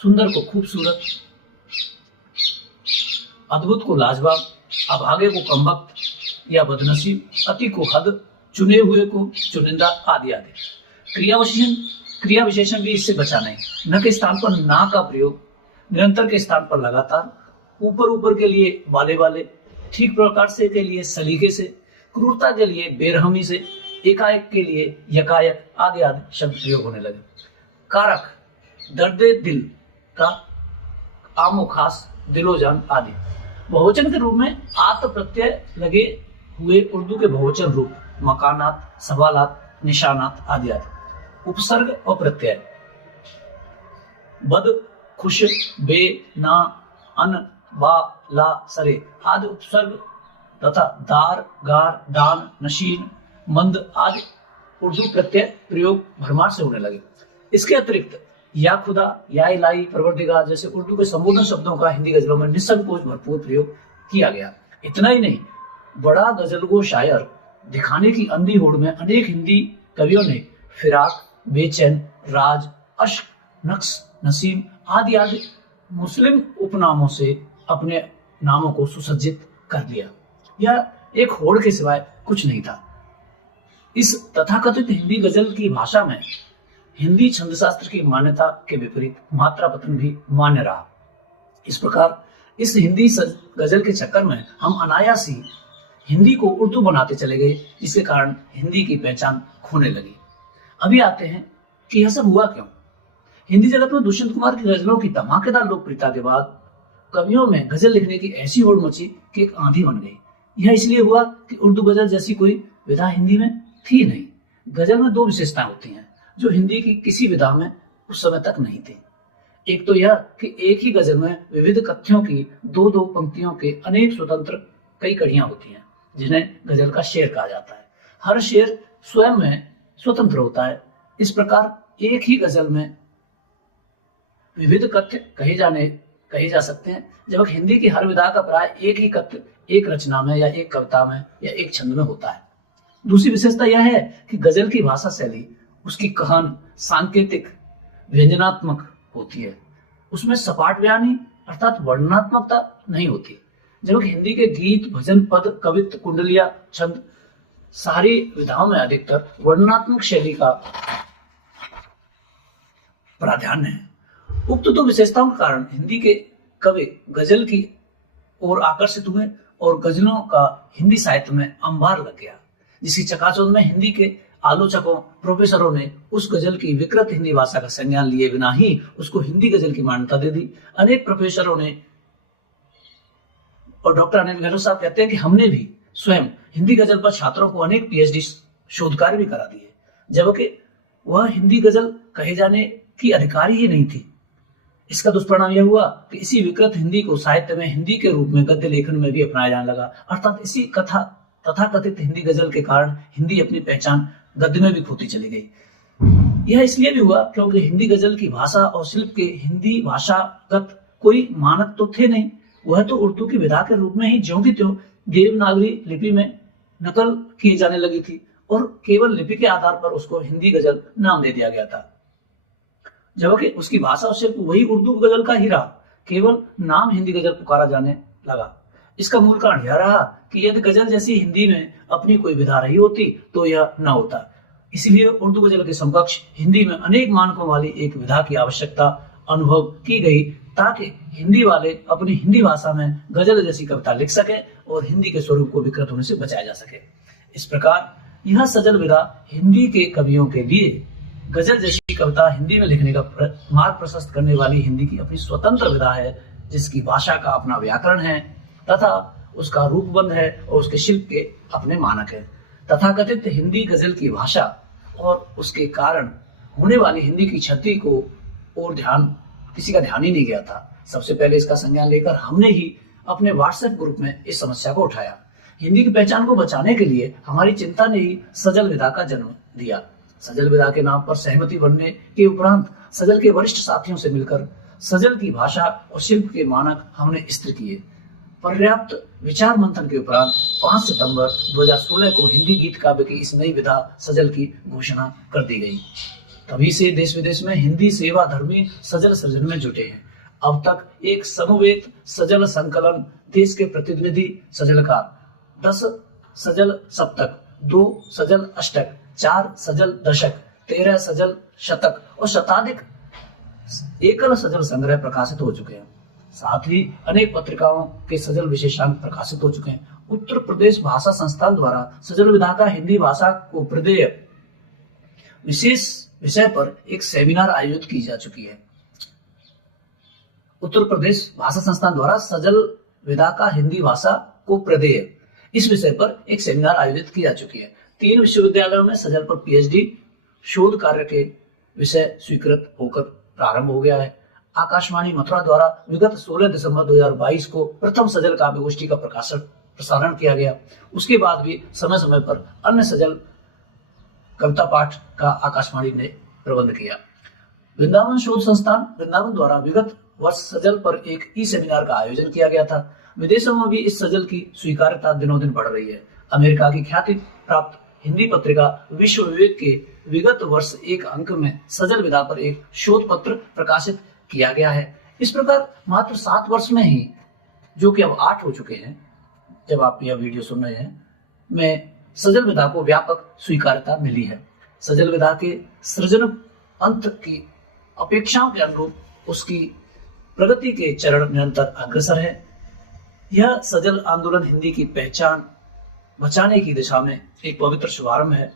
सुंदर को खूबसूरत, अद्भुत को लाजवाब, अभागे को कमबख्त या बदनसीब, अति को हद, चुने हुए को चुनिंदा आदि आदि। क्रिया विशेषण भी इससे बचा नहीं। न के स्थान पर ना का प्रयोग, निरंतर के स्थान पर लगातार, ऊपर के लिए वाले वाले, ठीक प्रकार से के लिए सलीके से, क्रूरता के लिए बेरहमी से, एकाएक के लिए यकायक आदि आदि शब्द प्रयोग होने लगे। कारक, दर्दे दिल का, आमो खास, दिलोजान आदि। बहुवचन के रूप में आत प्रत्यय लगे हुए उर्दू के बहुवचन रूप मकानात, सवालात, निशानात आदि आदि। उपसर्ग और प्रत्यय, बद, खुश, बे, ना, अन, बा, ला, सरे आदि उपसर्ग तथा दार, गार, दान, नशीन, मंद आदि उर्दू प्रत्यय प्रयोग भरमार से होने लगे। इसके अतिरिक्त या खुदा, या इलाही, परवरदिगार जैसे उर्दू के संबोधन शब्दों का हिंदी गजलों में निसंकोच भरपूर प्रयोग किया गया। इतना ही नहीं, बड़ा गजलगो शायर दिखाने की अंधी होड़ में अनेक हिंदी कवियों ने फिराक, बेचैन, राज, अश्क, नक्श, नसीम आदि आदि मुस्लिम उपनामों से अपने नामों को सुसज्जित कर दिया। यह एक होड़ के सिवाय कुछ नहीं था। इस तथाकथित हिंदी गजल की भाषा में हिंदी छंद शास्त्र की मान्यता के विपरीत मात्रा पतन भी मान्य रहा। इस प्रकार इस हिंदी गजल के चक्कर में हम अनायास ही हिंदी को उर्दू बनाते चले गए, जिसके कारण हिंदी की पहचान खोने लगी। अभी आते हैं कि यह सब हुआ क्यों। हिंदी जगत में दुष्यंत कुमार की गजलों की धमाकेदार लोकप्रियता के बाद कवियों में गजल लिखने की ऐसी होड़ मची कि एक आंधी बन गई। यह इसलिए हुआ कि उर्दू गजल जैसी कोई विधा हिंदी में थी नहीं। गजल में दो विशेषताएं होती हैं जो हिंदी की किसी विधा में उस समय तक नहीं थी। एक तो यह कि एक ही गजल में विविध कथ्यों की दो दो पंक्तियों के अनेक स्वतंत्र कई कड़ियां होती हैं, जिन्हें गजल का शेर कहा जाता है। हर शेर स्वयं में स्वतंत्र होता है। इस प्रकार एक ही गजल में विविध कथ्य कहे जा सकते हैं, जबकि हिंदी की हर विधा का प्राय एक ही कथ्य एक रचना में या एक कविता में या एक छंद में होता है। दूसरी विशेषता यह है कि गजल की भाषा शैली, उसकी कहन सांकेतिक, व्यंजनात्मक होती है। उसमें सपाट बयानी अर्थात वर्णनात्मकता नहीं होती, जबकि हिंदी के गीत, भजन, पद, कवित्व, कुंडलिया, छंद सारी विधाओं में अधिकतर वर्णनात्मक शैली का प्राधान्य है। उक्त दो विशेषताओं के कारण हिंदी के कवि गजल की ओर आकर्षित हुए और गजलों का हिंदी साहित्य में अंबार लग गया, जिसकी चकाचौंध में हिंदी के आलोचकों, प्रोफेसरों ने उस गजल की विकृत हिंदी भाषा का संज्ञान लिए बिना ही उसको हिंदी गजल की मान्यता दे दी। अनेक प्रोफेसरों ने और डॉक्टर अनिल गहलोत साहब कहते हैं कि हमने भी स्वयं हिंदी गजल पर छात्रों को अनेक पीएचडी शोध कार्य भी करा दिए, जबकि वह हिंदी गजल कहे जाने की अधिकारी ही नहीं थी। इसका दुष्परिणाम यह हुआ कि इसी विकृत हिंदी को साहित्य में हिंदी के रूप में गद्य लेखन में भी अपनाया जाने लगा, अर्थात इसी तथाकथित हिंदी गजल के कारण हिंदी अपनी पहचान गद्य में भी खोती चली गई। यह इसलिए भी हुआ क्योंकि हिंदी गजल की भाषा और शिल्प के हिंदी भाषागत कोई मानक तो थे नहीं। वह तो उर्दू की विधा के रूप में ही ज्यों की त्यों देवनागरी लिपि में नकल की जाने लगी थी और केवल लिपि के आधार पर उसको हिंदी गजल नाम दे दिया गया था, जबकि उसकी भाषा और शिल्प वही उर्दू गजल का ही रहा, केवल नाम हिंदी गजल पुकारा जाने लगा। इसका मूल कारण यह रहा कि यदि गजल जैसी हिंदी में अपनी कोई विधा रही होती तो यह न होता। इसलिए उर्दू गजल के समकक्ष हिंदी में अनेक मानकों वाली एक विधा की आवश्यकता अनुभव की गई, ताकि हिंदी वाले अपनी हिंदी भाषा में गजल जैसी कविता लिख सके और हिंदी के स्वरूप को विकृत होने से बचाया जा सके। इस प्रकार यह सजल विधा हिंदी के कवियों के लिए गजल जैसी कविता हिंदी में लिखने का मार्ग प्रशस्त करने वाली हिंदी की अपनी स्वतंत्र विधा है, जिसकी भाषा का अपना व्याकरण है तथा उसका रूपबंध है और उसके शिल्प के अपने मानक है। तथाकथित हिंदी गजल की भाषा और उसके कारण होने वाली हिंदी की क्षति को और किसी का ध्यान ही नहीं गया था। सबसे पहले इसका संज्ञान लेकर हमने ही अपने व्हाट्सएप ग्रुप में इस समस्या को उठाया। हिंदी की पहचान को बचाने के लिए हमारी चिंता ने ही सजल विधा का जन्म दिया। सजल विधा के नाम पर सहमति बनने के उपरांत सजल के वरिष्ठ साथियों से मिलकर सजल की भाषा और शिल्प के मानक हमने स्थिर किए। पर्याप्त विचार मंथन के उपरांत 5 सितंबर 2016 को हिंदी गीत काव्य की इस नई विधा सजल की घोषणा कर दी गई तभी से देश विदेश में हिंदी सेवा धर्मी सजल सृजन में जुटे हैं। अब तक एक समवेत सजल संकलन, देश के प्रतिनिधि सजलकार, 10 सजल सप्तक, 2 सजल अष्टक, 4 सजल दशक, 13 सजल शतक और शताधिक एकल सजल संग्रह प्रकाशित हो चुके हैं। साथ ही अनेक पत्रिकाओं के सजल विशेषांक प्रकाशित हो चुके हैं। उत्तर प्रदेश भाषा संस्थान द्वारा सजल विधा का हिंदी भाषा को प्रदेय विशेष विषय पर एक सेमिनार आयोजित की जा चुकी है। उत्तर प्रदेश भाषा संस्थान द्वारा सजल विधा का हिंदी भाषा को प्रदेय इस विषय पर एक सेमिनार आयोजित की जा चुकी है। 3 विश्वविद्यालयों में सजल पर पीएचडी शोध कार्य के विषय स्वीकृत होकर प्रारंभ हो गया है। आकाशवाणी मथुरा द्वारा विगत 16 दिसंबर 2022 को प्रथम सजल काव्य गोष्ठी का प्रसारण किया गया। उसके बाद भी समय समय पर अन्य सजल कविता पाठ का आकाशवाणी ने प्रबंध किया। वृंदावन शोध संस्थान वृंदावन द्वारा विगत वर्ष सजल पर एक ई सेमिनार का आयोजन किया गया था। विदेशों में भी इस सजल की स्वीकार्यता दिनों दिन बढ़ रही है। अमेरिका की ख्याति प्राप्त हिंदी पत्रिका विश्व विवेक के विगत वर्ष एक अंक में सजल विधा पर एक शोध पत्र प्रकाशित किया गया है। इस प्रकार मात्र 7 वर्ष में ही, जो कि अब 8 हो चुके हैं जब आप यह वीडियो सुन रहे हैं, में सजल विधा को व्यापक स्वीकार्यता मिली है। सजल विधा के सृजन अंत की अपेक्षाओं के अनुरूप उसकी प्रगति के चरण निरंतर अग्रसर है। यह सजल आंदोलन हिंदी की पहचान बचाने की दिशा में एक पवित्र शुभारंभ है।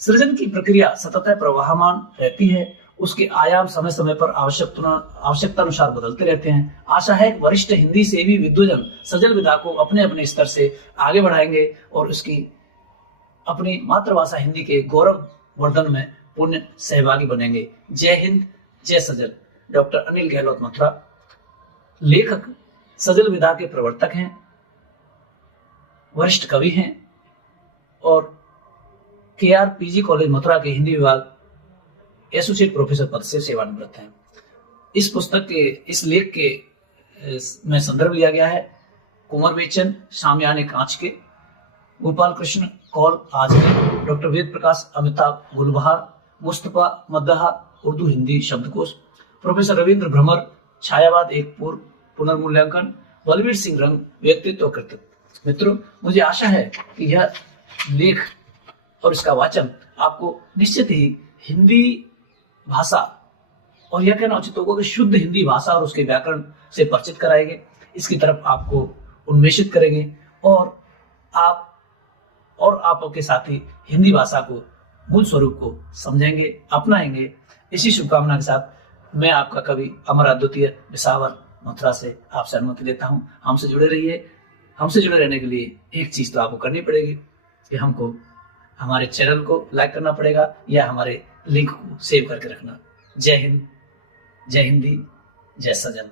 सृजन की प्रक्रिया सतत प्रवाहमान रहती है। उसके आयाम समय समय पर आवश्यकता अनुसार बदलते रहते हैं। आशा है कि वरिष्ठ हिंदी सेवी विद्वजन सजल विधा को अपने अपने स्तर से आगे बढ़ाएंगे और उसकी अपनी मातृभाषा हिंदी के गौरव वर्धन में पुण्य सहभागी बनेंगे। जय हिंद, जय सजल। डॉक्टर अनिल गहलोत मथुरा, लेखक, सजल विधा के प्रवर्तक हैं, वरिष्ठ कवि हैं और KR PG कॉलेज मथुरा के हिंदी विभाग एसोसिएट प्रोफेसर पद से सेवानिवृत्त हैं। इस पुस्तक के इस लेख के में संदर्भ लिया गया है कुंवर बेचन शामियाने कांच के, गोपाल कृष्ण कौल आज के, डॉक्टर वेद प्रकाश अमिताभ गुलबहार, मुस्तफा मद्दहा उर्दू हिंदी शब्दकोश, प्रोफेसर रविंद्र भ्रमर छायावाद एक पूर्व पुनर्मूल्यांकन, बलवीर सिंह रंग व्यक्तित्व कृतित्व। मित्रों, मुझे आशा है कि यह लेख और इसका वाचन आपको निश्चित ही हिंदी भाषा और यह कहना उचित होगा कि शुद्ध हिंदी भाषा और उसके व्याकरण से परिचित कराएंगे, इसकी तरफ आपको उन्मेषित करेंगे और आपके साथी हिंदी भाषा को मूल स्वरूप को समझेंगे, अपनाएंगे। इसी शुभकामना के साथ मैं आपका कवि अमर अद्वितीय विसावर मथुरा से आपसे अनुमति लेता हूँ। हमसे जुड़े रहिए। हमसे जुड़े रहने के लिए एक चीज तो आपको करनी पड़ेगी कि हमको हमारे चैनल को लाइक करना पड़ेगा या हमारे लिंक को सेव करके रखना। जय हिंद, जय हिंदी, जय सजल।